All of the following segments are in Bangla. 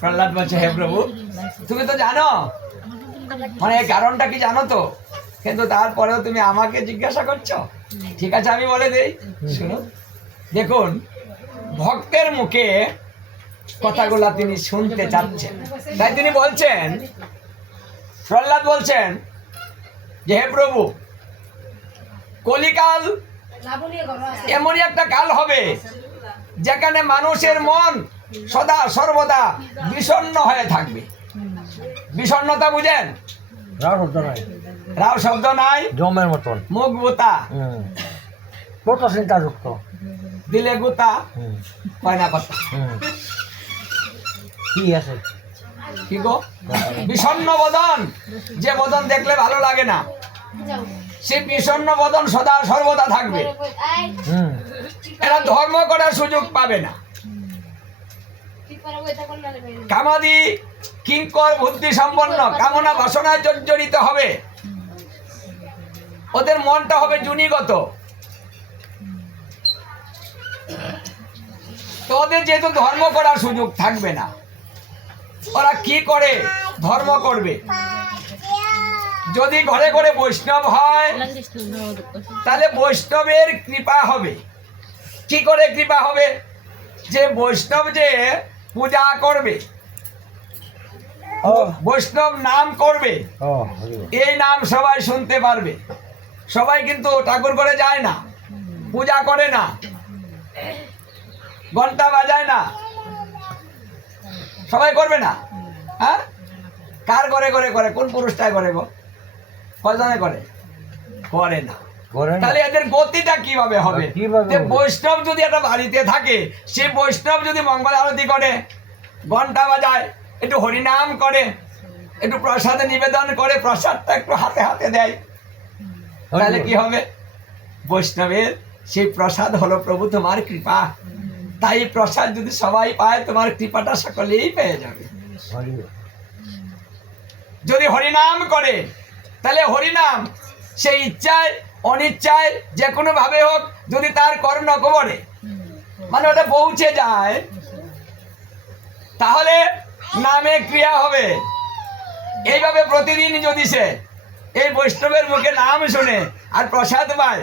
প্রহ্লাদ বলছে, হে প্রভু, তুমি তো জানো, মানে এই কারণটা কি জানো তো, কিন্তু তারপরেও তুমি আমাকে জিজ্ঞাসা করছো। ঠিক আছে, আমি বলে দেই, শুনো। দেখুন, ভক্তের মুখে কথাগুলা তিনি শুনতে চাচ্ছেন, তাই তিনি বলছেন, প্রহ্লাদ বলছেন যে হে প্রভু, কলিকাল এমনই একটা কাল হবে যেখানে মানুষের মন সদা সর্বদা বিষণ্ণ হয়ে থাকবে। বিষণ্ণতা বুঝেন? রাও শব্দ নাই, জমের মতন, মুখ গুতা, কত চিন্তাযুক্ত, দিলে গুতা, হয় না কথা। কি আছে কি গো? বিষণ্ণ বদন, যে বদন দেখলে ভালো লাগে না, সে বিষণ্ণ বদন সদা সর্বদা থাকবে। এরা ধর্ম করার সুযোগ পাবে না। কামাদি কিঙ্কর বুদ্ধি সম্পন্ন, কামনা বাসনায় জর্জরিত হবে, ওদের মনটা হবে জুনিগত। তো ওদের যেহেতু ধর্ম করার সুযোগ থাকবে না, ওরা কি করে ধর্ম করবে? যদি ঘরে ঘরে বৈষ্ণব হয়, তাহলে বৈষ্ণবের কৃপা হবে। কি করে কৃপা হবে? যে বৈষ্ণব যে পূজা করবে, বৈষ্ণব নাম করবে, এই নাম সবাই শুনতে পারবে। সবাই কিন্তু ঠাকুর করে যায় না, পূজা করে না, ঘন্টা বাজায় না, সবাই করবে না। হ্যাঁ, কার করে করে করে? কোন পুরুষটাই করে গো? কয়জনে করে? করে না। তাহলে এদের গতিটা কিভাবে হবে? বৈষ্ণব যদি একটা বাড়িতে থাকে, সে বৈষ্ণব যদি মঙ্গল আরতি করে, ঘন্টা বাজায়, একটু হরিনাম করে, একটু প্রসাদে নিবেদন করে, প্রসাদটা একটু হাতে হাতে দেয়, তাহলে কি হবে? বৈষ্ণবের সেই প্রসাদ হলো প্রভু তোমার কৃপা। তাই প্রসাদ যদি সবাই পায়, তোমার কৃপাটা সকলেই পেয়ে যাবে। যদি হরিনাম করে, তাহলে হরিনাম সেই ইচ্ছায় অনিচ্ছায় যে কোনো ভাবে হোক, যদি তার কর্ণ গোবরে মানে ওটা পৌঁছে যায়, তাহলে নামে ক্রিয়া হবে। এইভাবে প্রতিদিন যদি সে এই বৈষ্ণবের মুখে নাম শুনে আর প্রসাদ পায়,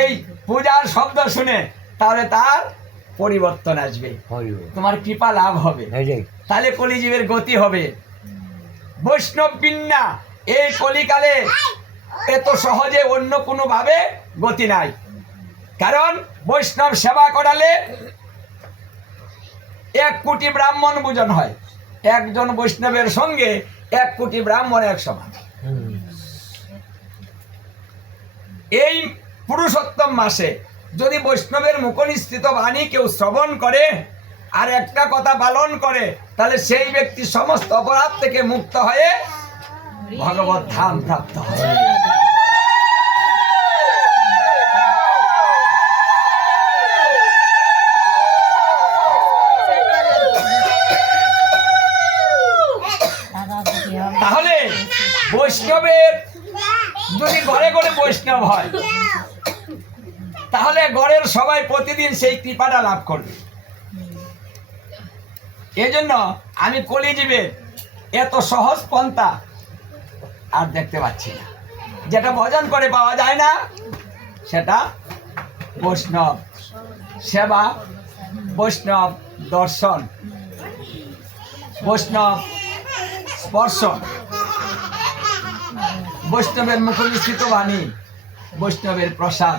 এই পূজার শব্দ শুনে, তাহলে তার পরিবর্তন আসবে, তোমার কৃপা লাভ হবে, তাহলে কলিজীবের গতি হবে। বৈষ্ণব বিনা এই কলিকালে এত সহজে অন্য কোনো ভাবে গতি নাই। কারণ বৈষ্ণব সেবা করালে 1 কোটি ব্রাহ্মণ পূজন হয়। একজন বৈষ্ণবের সঙ্গে 1 কোটি ব্রাহ্মণ এক সমান। এই পুরুষোত্তম মাসে যদি বৈষ্ণবের মুখনিসৃত বাণী কেউ শ্রবণ করে আর একটা কথা পালন করে, তাহলে সেই ব্যক্তি সমস্ত অপরাধ থেকে মুক্ত হয়ে ভগবত ধাম প্রাপ্ত হয়। তাহলে বৈষ্ণবের যদি ঘরে ঘরে বৈষ্ণব হয়, তাহলে ঘরের সবাই প্রতিদিন সেই কৃপাটা লাভ করবে। এই জন্য আমি কলিজীবের এত সহজ পন্থা আর দেখতে পাচ্ছি না। যেটা ভজন করে পাওয়া যায় না, সেটা বৈষ্ণব সেবা, বৈষ্ণব দর্শন, বৈষ্ণব স্পর্শ, বৈষ্ণবের মুখনিসৃত বাণী, বৈষ্ণবের প্রসাদ,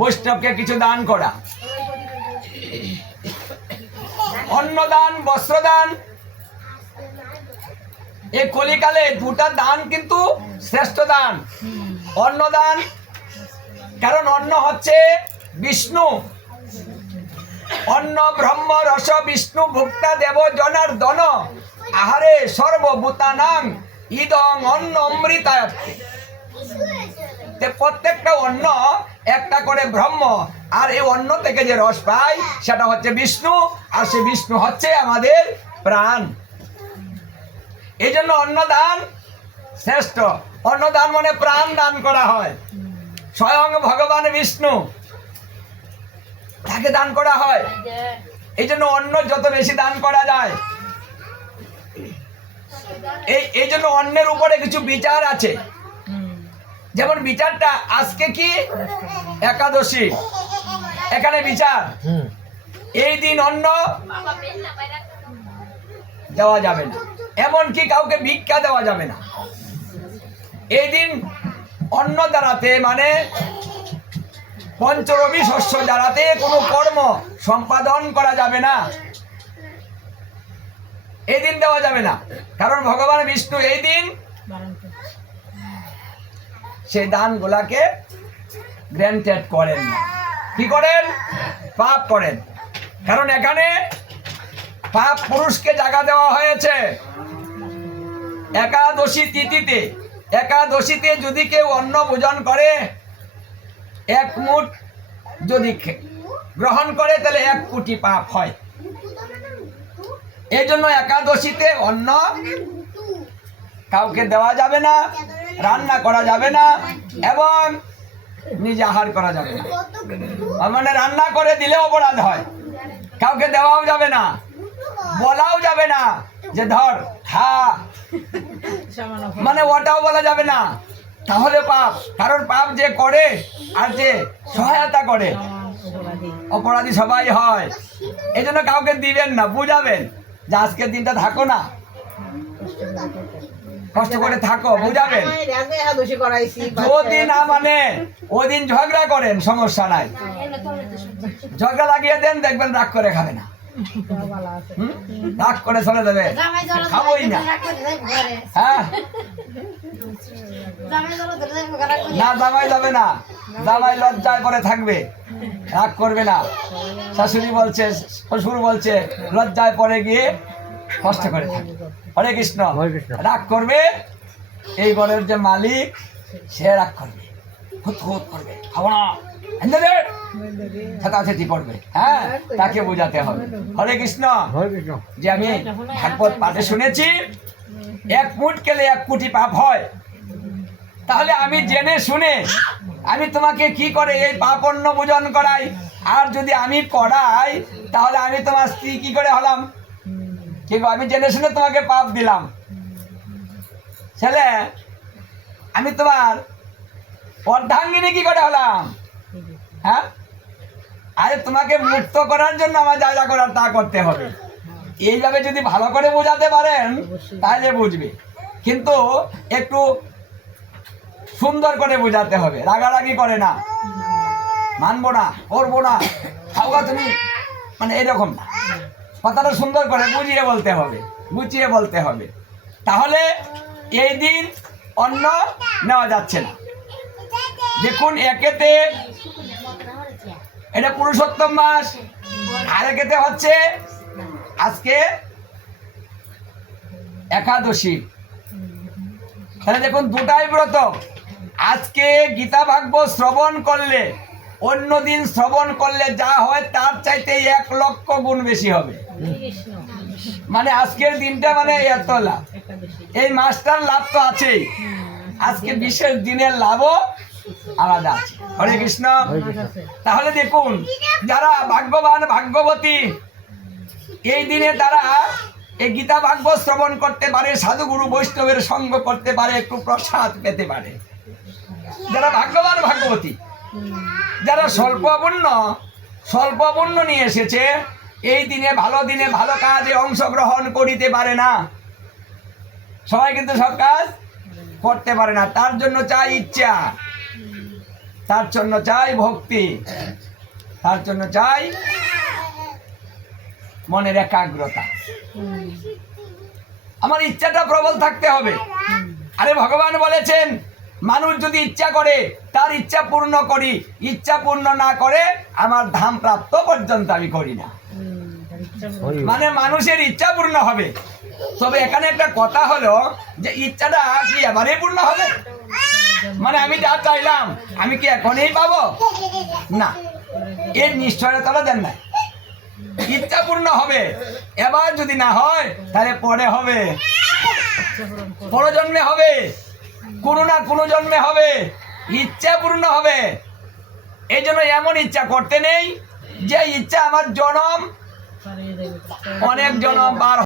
বৈষ্ণবকে কিছু দান করা, অন্নদান, বস্ত্রদান। এই কলিকালে 2টা দান কিন্তু শ্রেষ্ঠ দান। অন্নদান, কারণ অন্ন হচ্ছে বিষ্ণু, অন্ন ব্রহ্ম রস বিষ্ণু ভুক্তা দেব জনার্দন আহারে সর্বভূতানাং ইদং অন্ন অমৃতায়। প্রত্যেকটা অন্ন একটা করে ব্রহ্ম, আর এই অন্ন থেকে যে রস পাই সেটা হচ্ছে বিষ্ণু, আর সে বিষ্ণু হচ্ছে আমাদের প্রাণ। এই জন্য অন্নদান শ্রেষ্ঠ। অন্নদান মানে প্রাণ দান করা হয়। স্বয়ং ভগবান বিষ্ণু তাকে দান করা হয়। এই জন্য অন্য যত বেশি দান করা যায়, এই জন্য অন্যের উপরে কিছু বিচার আছে। যেমন বিচারটা আজকে কি একাদশী, এখানে বিচার এই দিন অন্ন দেওয়া যাবে না, এমনকি কাউকে ভিক্ষা দেওয়া যাবে না। এই দিন অন্ন দ্বারাতে মানে পঞ্চরবি শস্য দ্বারাতে কোনো কর্ম সম্পাদন করা যাবে না, এই দিন দেওয়া যাবে না। কারণ ভগবান বিষ্ণু এই দিন সেই দানগুলাকে গ্র্যান্টেড করেন না। কি করেন? পাপ করেন। কারণ এখানে পাপ পুরুষকে জায়গা দেওয়া হয়েছে একাদশী তিথিতে। একাদশীতে যদি কেউ অন্ন ভোজন করে, এক মুঠ যদি গ্রহণ করে, তাহলে 1 কোটি পাপ হয়। এই জন্য একাদশীতে অন্ন কাউকে দেওয়া যাবে না, রান্না করা যাবে না, এবং নিজে আহার করা যাবে না। মানে রান্না করে দিলেও অপরাধ হয়, কাউকে দেওয়াও যাবে না, বলাও যাবে না যে ধর খা, মানে ওটাও বলা যাবে না, তাহলে পাপ। কারণ পাপ যে করে আর যে সহায়তা করে অপরাধী সবাই হয়। এই জন্য কাউকে দিবেন না, বুঝাবেন যে আজকের দিনটা থাকো না, কষ্ট করে থাকো, বুঝাবেন। যদি না মানে ওদিন ঝগড়া করেন, সমস্যা নাই, ঝগড়া লাগিয়ে দেন, দেখবেন রাগ করে খাবে না, রাগ করে চলে যাবে, খাবোই না। হ্যাঁ, না জামাই যাবে না, জামাই লজ্জায় পরে থাকবে, রাগ করবে না। শাশুড়ি বলছে, শ্বশুর বলছে, লজ্জায় পরে গিয়ে কষ্ট করে থাকবে। হরে কৃষ্ণ। রাগ করবে এই ঘরের যে মালিক, সে রাগ করবে, হুত হুত করবে, খাবো না, ছাতাছাতি করবে। হ্যাঁ, তাকে বোঝাতে হবে। হরে কৃষ্ণ। যে আমি ভাগবত পাঠে শুনেছি 1 মুঠ খেলে 1 কোটি পাপ হয়। তাহলে আমি জেনে শুনে আমি তোমাকে কি করে এই পাপ অন্ন ভোজন করাই, আর যদি আমি করাই তাহলে আমি তোমার স্ত্রী কি করে হলাম? কিন্তু আমি জেনে শুনে তোমাকে পাপ দিলাম। ছেলে, আমি তোমার অর্ধাঙ্গিনী কি করে হলাম? হ্যাঁ, আরে তোমাকে মুক্ত করার জন্য আমার যা যা করার তা করতে হবে। এইভাবে যদি ভালো করে বোঝাতে পারেন তাহলে বুঝবে, কিন্তু একটু সুন্দর করে বোঝাতে হবে, রাগারাগি করে না, মানবো না, করবো না, খাওয়া তুমি, মানে এরকম না। কথাটা সুন্দর করে বুঝিয়ে বলতে হবে, গুছিয়ে বলতে হবে। তাহলে এই দিন অন্ন নেওয়া যাচ্ছে না। দেখুন, একেতে এটা পুরুষোত্তম মাস, আর একেতে হচ্ছে আজকে একাদশী। তাহলে দেখুন, দুটাই ব্রত। আজকে গীতা ভাগবত শ্রবণ করলে, অন্য দিন শ্রবণ করলে যা হয় তার চাইতে 1 লক্ষ গুণ বেশি হবে। মানে আজকের দিনটা মানে এত লাভ, এই মাসটার লাভ তো আছেই, আজকে বিশেষ দিনের লাভও আলাদা আছে। হরে কৃষ্ণ। তাহলে দেখুন, যারা ভাগ্যবান ভাগ্যবতী, এই দিনে তারা এই গীতা ভাগবত শ্রবণ করতে পারে, সাধুগুরু বৈষ্ণবের সঙ্গ করতে পারে, একটু প্রসাদ পেতে পারে। যারা ভাগ্যবান ভাগ্যবতী, যারা স্বল্প পুণ্য নিয়ে এসেছে, এই দিনে ভালো কাজে অংশগ্রহণ করিতে পারে না। সবাই কিন্তু সব কাজ করতে পারে না। তার জন্য চাই ইচ্ছা, তার জন্য চাই ভক্তি, তার জন্য চাই মনের একাগ্রতা। আমার ইচ্ছাটা প্রবল থাকতে হবে। আরে ভগবান বলেছেন, মানুষ যদি ইচ্ছা করে তার ইচ্ছা পূর্ণ করি, ইচ্ছা পূর্ণ না করে আমার ধাম প্রাপ্ত পর্যন্ত আমি করি না। মানে মানুষের ইচ্ছা পূর্ণ হবে। তবে এখানে একটা কথা হলো যে ইচ্ছাটা কি এবারেই পূর্ণ হবে? মানে আমি যা চাইলাম আমি কি এখনই পাবো? না, এর নিশ্চয়তা দেন না। ইচ্ছা পূর্ণ হবে, এবার যদি না হয় তাহলে পরে হবে, পরজন্মে হবে, কোনো না কোনো জন্মে হবে, ইচ্ছা পূর্ণ হবে। এই জন্য এমন ইচ্ছা করতে নেই যে ইচ্ছা আমার জনম অনেক জনম পার